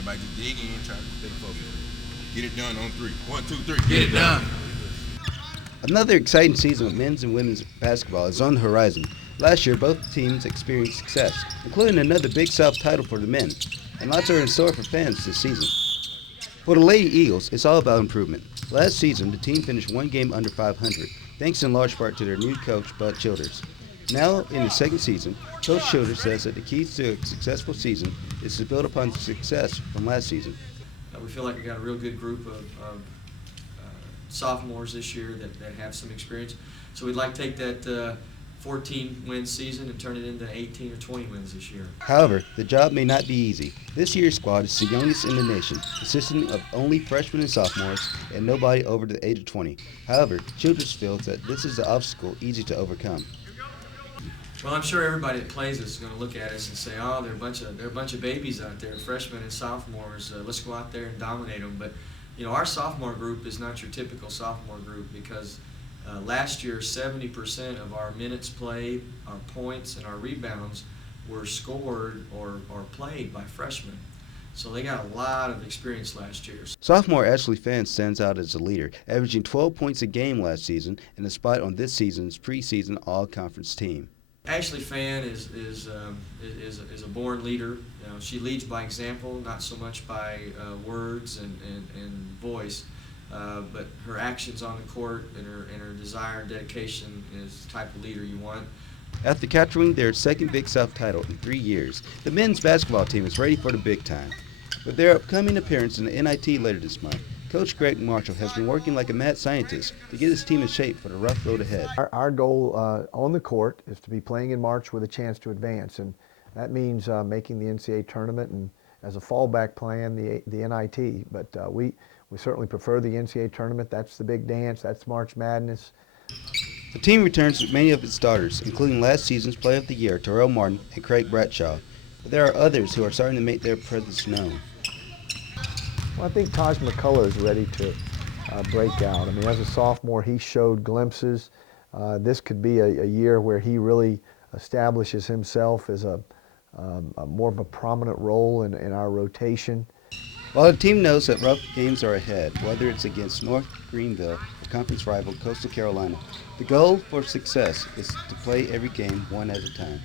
Everybody just dig in, try to stay focused. Get it done on 3. 1, 2, 3. Get it done. Another exciting season of men's and women's basketball is on the horizon. Last year, both teams experienced success, including another Big South title for the men, and lots are in store for fans this season. For the Lady Eagles, it's all about improvement. Last season, the team finished one game under 500, thanks in large part to their new coach, Bud Childers. Now, in his second season, Coach Childers says that the key to a successful season is to build upon the success from last season. We feel like we got a real good group of sophomores this year that have some experience. So we'd like to take that 14-win season and turn it into 18 or 20 wins this year. However, the job may not be easy. This year's squad is the youngest in the nation, consisting of only freshmen and sophomores and nobody over the age of 20. However, Childers feels that this is an obstacle easy to overcome. Well, I'm sure everybody that plays us is going to look at us and say, "Oh, they're a bunch of babies out there, freshmen and sophomores. Let's go out there and dominate them." But you know, our sophomore group is not your typical sophomore group because last year 70% of our minutes played, our points, and our rebounds were scored or played by freshmen. So they got a lot of experience last year. Sophomore Ashley Fan stands out as a leader, averaging 12 points a game last season and a spot on this season's preseason all-conference team. Ashley Fan is a born leader. You know, she leads by example, not so much by words and voice, but her actions on the court and her desire and dedication is the type of leader you want. After capturing their second Big South title in 3 years, the men's basketball team is ready for the big time. With their upcoming appearance in the NIT later this month, Coach Gregg has been working like a mad scientist to get his team in shape for the rough road ahead. Our goal on the court is to be playing in March with a chance to advance, and that means making the NCAA tournament and as a fallback plan the NIT. But we certainly prefer the NCAA tournament. That's the big dance. That's March Madness. The team returns with many of its starters, including last season's Player of the Year, Terrell Martin and Craig Bradshaw. But there are others who are starting to make their presence known. Well, I think Taj McCullough is ready to break out. I mean, as a sophomore, he showed glimpses. This could be a year where he really establishes himself as a more of a prominent role in our rotation. While the team knows that rough games are ahead, whether it's against North Greenville or conference rival Coastal Carolina, the goal for success is to play every game one at a time.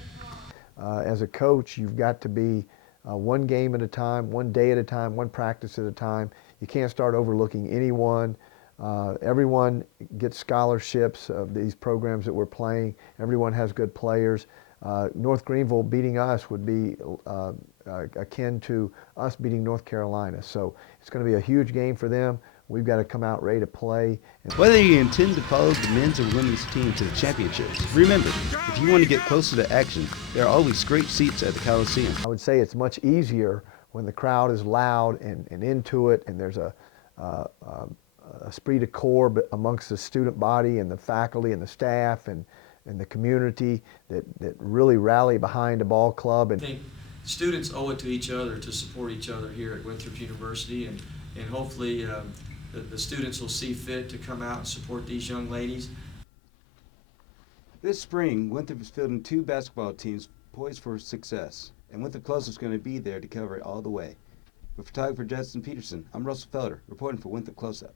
As a coach, you've got to be one game at a time, one day at a time, one practice at a time. You can't start overlooking anyone. Everyone gets scholarships of these programs that we're playing. Everyone has good players. North Greenville beating us would be akin to us beating North Carolina. So it's going to be a huge game for them. We've got to come out ready to play. Whether you intend to follow the men's or women's team to the championships, remember, if you want to get closer to action, there are always great seats at the Coliseum. I would say it's much easier when the crowd is loud and into it, and there's a esprit de corps amongst the student body and the faculty and the staff and the community that really rally behind a ball club. I think students owe it to each other to support each other here at Winthrop University, and hopefully the students will see fit to come out and support these young ladies. This spring, Winthrop is fielding 2 basketball teams poised for success, and Winthrop Close is going to be there to cover it all the way. With photographer Justin Peterson, I'm Russell Felder, reporting for Winthrop Close-Up.